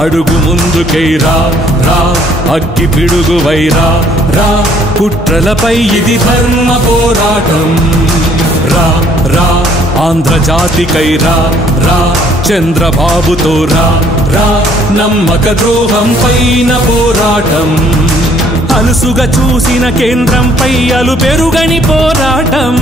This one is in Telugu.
అడుగు ముందుకై రా రా అగ్గి పిడుగువై రా రా కుట్రలపై ఇది ధర్మ పోరాటం రా రా ఆంధ్రజాతికై రా రా చంద్రబాబుతో రా రా నమ్మక ద్రోహం పైన పోరాటం అలుసుగా చూసిన కేంద్రంపై అలు పెరుగని పోరాటం